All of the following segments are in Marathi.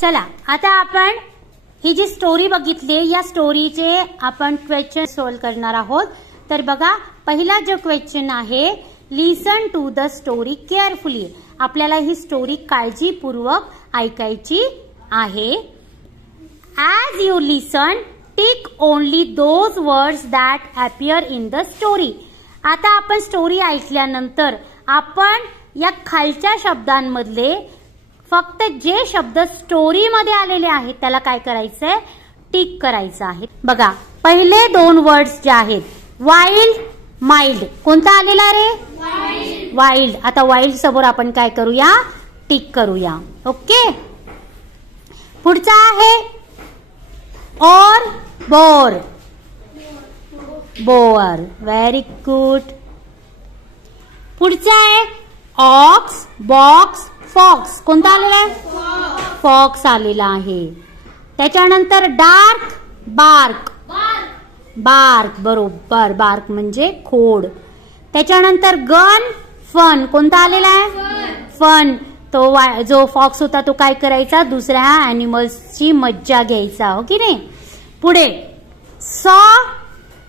चला आता आपण ही जी स्टोरी बघितली या स्टोरीचे आपण क्वेश्चन सॉल्व करणार आहोत. तर बघा पहिला जो क्वेश्चन आहे लिसन टू द स्टोरी केअरफुली. आपल्याला ही स्टोरी काळजीपूर्वक ऐकायची आहे. As you listen tick only those words that appear in the story. आता आपण स्टोरी ऐकल्यानंतर आपण या खालच्या शब्दांमधले फक्त जे शब्द स्टोरी मध्ये आलेले आहेत त्याला काय करायचंय टिक करायचं आहे. बघा पहिले दोन वर्ड्स जे आहेत वाईल्ड माइल्ड कोणता आलेला रे वाईल्ड. आता वाईल्ड समोर आपण काय करूया टिक करूया. ओके पुढचा आहे और बोर बोअर. Very good. पुढचा आहे ऑक्स बॉक्स फॉक्स कोणता आलेला आहे फॉक्स आलेला आहे. त्याच्यानंतर डार्क बार्क बार्क बरोबर बार्क म्हणजे खोड. त्याच्यानंतर गन फन कोणता आलेला आहे फन. तो जो फॉक्स होता तो काय करायचा दुसऱ्या अॅनिमल्सची मज्जा घ्यायचा हो की नाही. पुढे सॉ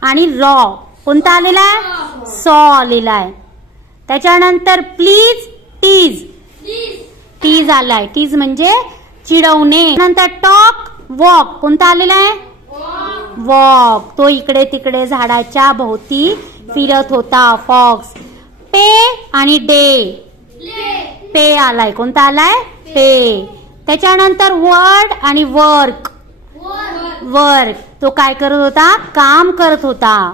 आणि रॉ कोणता आलेला आहे सॉ आलेला आहे. त्याच्यानंतर प्लीज टीज टीज आलाय. टीज म्हणजे चिडवणे. नंतर टॉक वॉक कोणता आलेला आहे वॉक. तो इकडे तिकडे झाडाच्या भोवती फिरत होता फॉक्स. पे आणि डे पे आलाय कोणता आलाय पे. त्याच्यानंतर वर्ड आणि वर्क वर्क तो काय करत होता काम करत होता.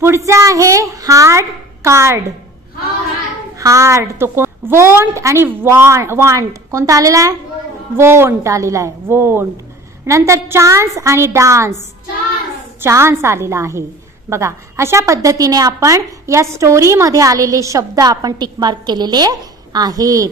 पुढचा आहे हार्ड कार्ड हार्ड तो कोण वोंट आणि वांट कोणता आलेला आहे वोंट आलेला आहे वोंट. नंतर चान्स आणि डान्स चान्स आलेला आहे. बघा अशा पद्धतीने आपण या स्टोरी मध्ये आलेले शब्द आपण टिक मार्क केलेले आहेत.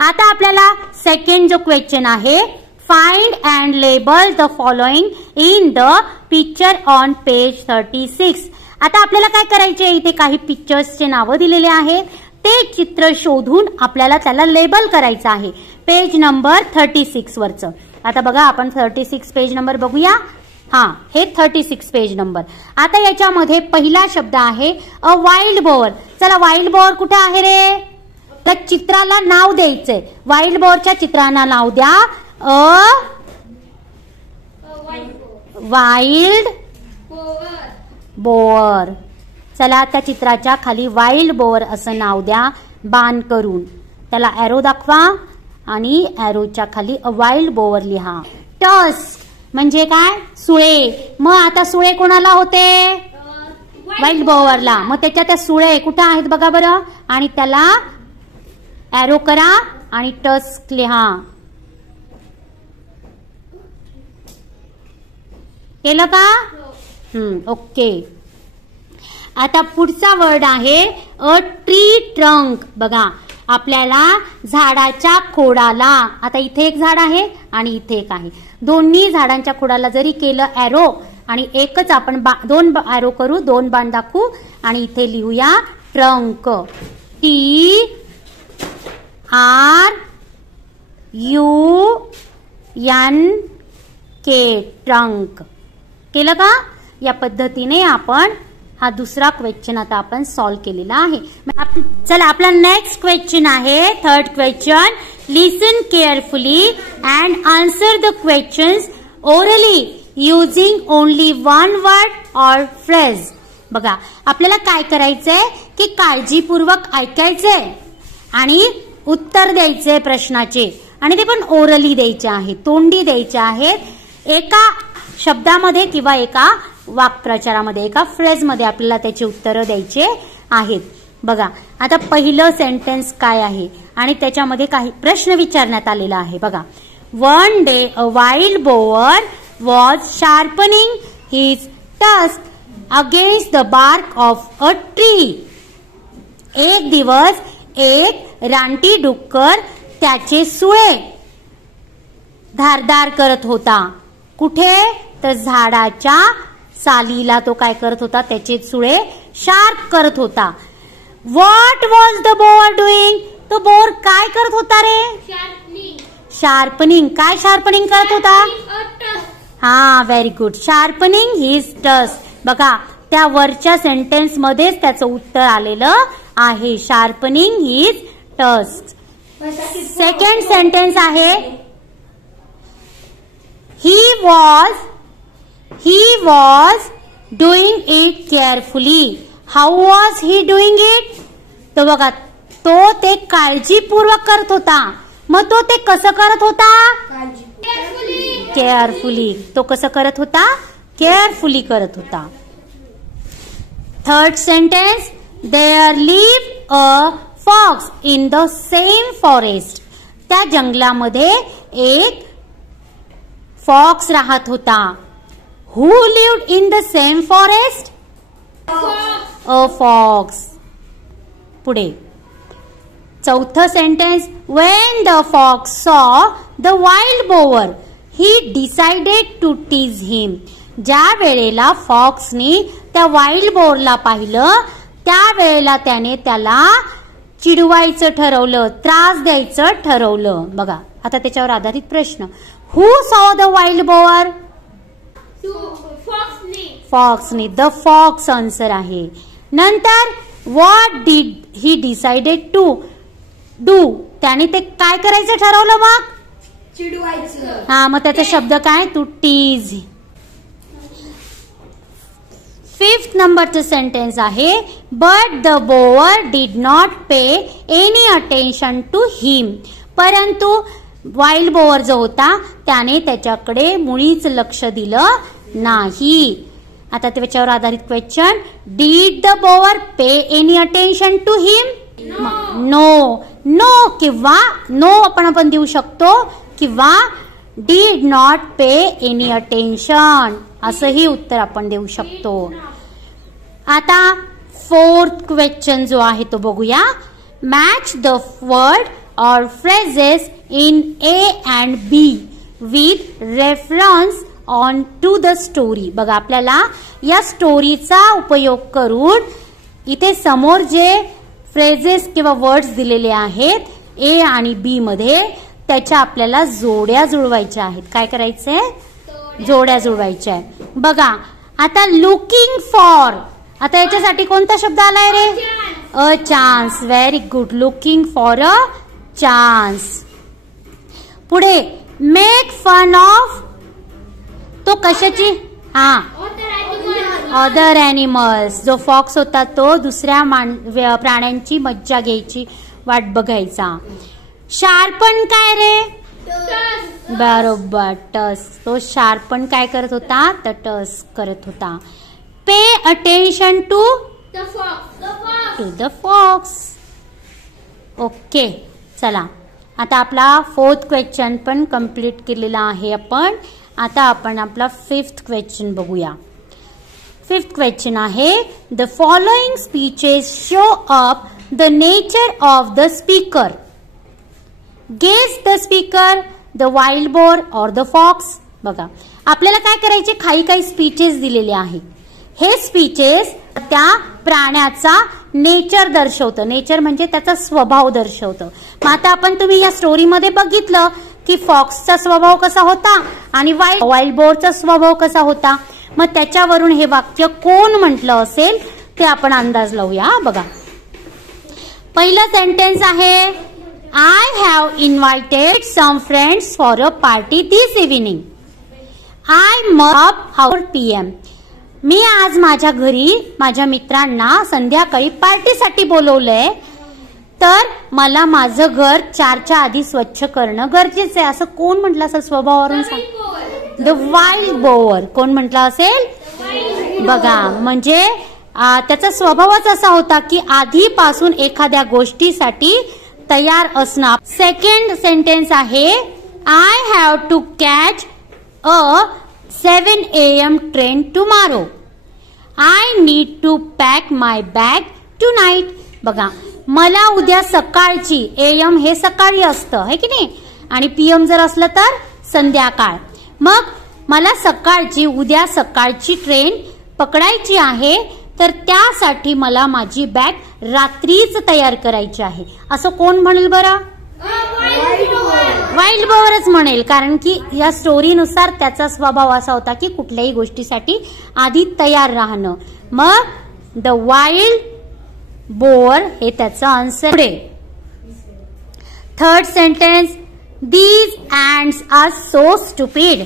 आता आपल्याला सेकंड जो क्वेश्चन आहे find and label the following in the picture on page 36. आता आपल्याला काय करायचे इथे काही पिक्चर्सचे नावं दिलेले आहेत ते चित्र शोधून आपल्याला त्याला लेबल करायचं आहे पेज नंबर 36 वरचं. आता बघा आपण 36 पेज नंबर बघूया. हा हे 36 पेज नंबर. आता याच्यामध्ये पहिला शब्द आहे अ वाईल्ड बोअर. चला वाईल्ड बोअर कुठे आहे रे तर चित्राला नाव द्यायचंय. वाईल्ड बोअरच्या चित्रांना नाव द्या अ वाईल्ड बोअर. चला त्या चित्राच्या खाली वाईल्ड बोअर असं नाव द्या बाण करून. त्याला एरो दाखवा आणि एरोच्या खाली अ वाईल्ड बोअर लिहा. टस्क म्हणजे काय सुळे. मग आता सुळे कोणाला होते वाईल्ड बोअरला. मग त्याच्या त्या सुळे कुठे आहेत बघा बरं आणि त्याला एरो करा आणि टस्क लिहा. केलं का ओके. आता पुढचा वर्ड आहे अ ट्री ट्रंक. बघा आपल्याला झाडाच्या खोडाला आता इथे एक झाड आहे आणि इथे एक आहे दोन्ही झाडांच्या खोडाला जरी केलं एरो आणि एकच आपण दोन एरो करू दोन बाण दाखवू आणि इथे लिहूया ट्रंक TRUNK. ट्रंक. केलं का. या पद्धतीने आपण हा दुसरा क्वेश्चन आता आपण सॉल्व केलेला आहे. चला आपला नेक्स्ट क्वेश्चन आहे third question. Listen carefully and answer the questions orally using only one word or phrase. बघा आपल्याला काय करायचंय की काळजीपूर्वक ऐकायचंय आणि उत्तर द्यायचंय प्रश्नाचे आणि ते पण ओरली द्यायचे आहेत तोंडी द्यायचे आहेत. एका शब्दामध्ये किंवा एका वाक्प्रचारामध्ये एका फ्रेजमध्ये आपल्याला त्याची उत्तरं द्यायचे आहेत. बघा आता पहिलं सेंटेन्स काय आहे आणि त्याच्यामध्ये काही प्रश्न विचारण्यात आलेला आहे. बघा one day a wild boar was sharpening his tusk against the bark of a tree. एक दिवस एक रानटी डुक्कर त्याचे सुळे धारदार करत होता. कुठे तर झाडाच्या सालीला तो काय करत होता त्याचे सुळे शार्प करत होता. What was the boar doing. तो बोअर काय करत होता रे शार्पनिंग. काय शार्पनिंग करत होता? हा, very good. Sharpening his task. बघा त्या वरच्या सेंटेन्स मध्येच त्याचं उत्तर आलेलं आहे. Sharpening his task. Second sentence आहे he was doing it carefully. How was he doing it? तो बघा तो ते काळजीपूर्वक करत होता. मग तो ते कसं करत होता? केअरफुली. तो कसं करत होता? केअरफुली करत होता. Third sentence there lived a fox in the same forest. त्या जंगलामध्ये एक फॉक्स राहत होता. Who lived in the same forest? A fox. पुढे चौथं sentence when the fox saw the wild boar he decided to tease him. ज्या वेळेला फॉक्सनी त्या वाईल्ड बोअरला पाहिलं त्यावेळेला त्याने त्याला चिडवायचं ठरवलं, त्रास द्यायचं ठरवलं. बघा आता त्याच्यावर आधारित प्रश्न. Who saw the wild boar? फॉक्सनी. द फॉक्स आन्सर आहे. नंतर what did he decided to do? त्याने ते काय करायचं ठरवलं? मग चिडवायचं. हा, मग त्याचा शब्द काय? To tease. फिफ्थ नंबरचं सेंटेन्स आहे but the boar did not pay any attention to him. परंतु वाईल्ड बोअर जो होता त्याने त्याच्याकडे मुळीच लक्ष दिलं नाही. आता त्याच्यावर आधारित question. Did the boar pay any attention to him? No. No किंवा नो आपण देऊ शकतो किंवा did not pay any attention असंही उत्तर आपण देऊ शकतो. आता फोर्थ क्वेश्चन जो आहे तो बघूया. Match the word or phrases in A and B with reference on to the story. बघा आपल्याला या स्टोरीचा उपयोग करून इथे समोर जे फ्रेजेस किंवा वर्ड्स दिलेले आहेत ए आणि बी मध्ये त्याच्या आपल्याला जोड्या जुळवायच्या आहेत. काय करायचंय? जोड्या जुळवायच्या आहेत. बघा आता लुकिंग फॉर. आता याच्यासाठी कोणता शब्द आलाय रे? A chance. Very good. Looking for a chance. पुढे मेक फन ऑफ. तो कशाची? हा, अदर ॲनिमल्स. जो फॉक्स होता तो दुसऱ्या प्राण्यांची मज्जा घ्यायची वाट बघायचा. शार्पन काय रे? बरोबर, टस. तो शार्पन काय करत होता? तर टस करत होता. Pay attention to the fox. Okay, चला आता आपला फोर्थ क्वेश्चन पण कंप्लीट केलेला आहे आपण. आता आपण आपला फिफ्थ क्वेश्चन बघूया. फिफ्थ क्वेश्चन आहे the following speeches show up the nature of the speaker. Guess the speaker, the wild boar or the fox. बघा आपल्याला काय करायचे? काही स्पीचेस दिलेले आहे. हे स्पीचेस त्या प्राण्याचा नेचर दर्शवतं. नेचर म्हणजे त्याचा स्वभाव दर्शवतं. मग आता आपण तुम्ही या स्टोरीमध्ये बघितलं की फॉक्सचा स्वभाव कसा होता आणि वाईल्ड बोअरचा स्वभाव कसा होता. मग त्याच्यावरून हे वाक्य कोण म्हटलं असेल ते आपण अंदाज लावूया. बघा पहिलं सेंटेन्स आहे I have invited some friends for a party this evening. I must 4 PM. मी आज माझ्या घरी माझ्या मित्रांना संध्याकाळी पार्टीसाठी बोलवलंय तर मला माझं घर 4च्या आधी स्वच्छ करणं गरजेचं आहे. असं कोण म्हटलं असेल स्वभावावरून? The wild bore. कोण म्हटलं असेल? बघा म्हणजे त्याचा स्वभावच असा होता की आधीपासून एखाद्या गोष्टीसाठी तयार असणं. सेकंड सेंटेन्स आहे I have to catch a 7 AM train tomorrow. I need to pack my bag tonight. बघा मला उद्या सकाळची, AM हे सकाळी असतं है की नाही आणि PM जर असलं तर संध्याकाळ. मग मला उद्या सकाळची ट्रेन पकडायची आहे तर त्यासाठी मला माझी बॅग रात्रीच तयार करायची आहे. असं कोण म्हणेल बरं? वाईल्ड बोअरच म्हणेल, कारण की या स्टोरीनुसार त्याचा स्वभाव असा होता की कुठल्याही गोष्टीसाठी आधी तयार राहणं. मग द वाईल्ड बोअर हे त्याचं आन्सर. पुढे third sentence, these ants are so stupid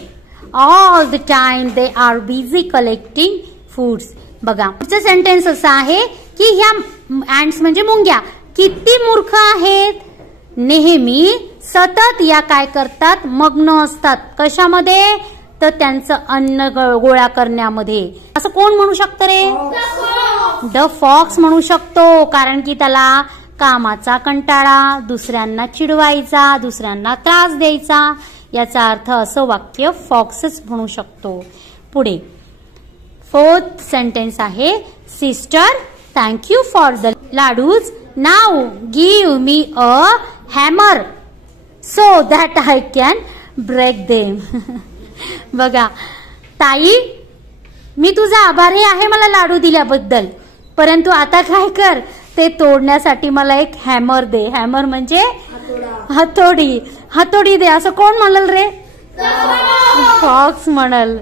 all the time they are busy collecting foods. बघा पुढचं सेंटेन्स असं आहे की ह्या ants म्हणजे मुंग्या किती मूर्ख आहेत, नेहमी सतत या काय करतात, मग्न असतात. कशामध्ये? तर त्यांचं अन्न गोळा करण्यामध्ये. असं कोण म्हणू शकतं रे? द फॉक्स म्हणू शकतो, कारण की त्याला कामाचा कंटाळा, दुसऱ्यांना चिडवायचा, दुसऱ्यांना त्रास द्यायचा, याचा अर्थ असं वाक्य फॉक्सच म्हणू शकतो. पुढे फोर्थ सेंटेन्स आहे, sister thank you for the ladoos, now give me a hammer so that I can break them. बघा ताई, मी तुझा आभारी आहे मला लाडू दिल्याबद्दल, परंतु आता काय कर, ते तोडण्यासाठी मला एक हॅमर दे. हॅमर म्हणजे हतोडी. हतोडी दे असं कोण म्हणल रे? फॉक्स म्हणल.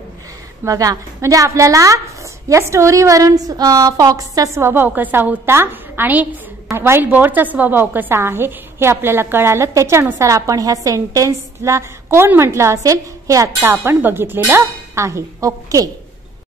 बघा म्हणजे आपल्याला या स्टोरीवरून फॉक्सचा स्वभाव कसा होता आणि वाईल्ड बोअरचा स्वभाव कसा आहे हे आपल्याला कळालं. त्याच्यानुसार आपण ह्या सेंटेन्सला कोण म्हटलं असेल हे आता आपण बघितलेलं आहे. ओके.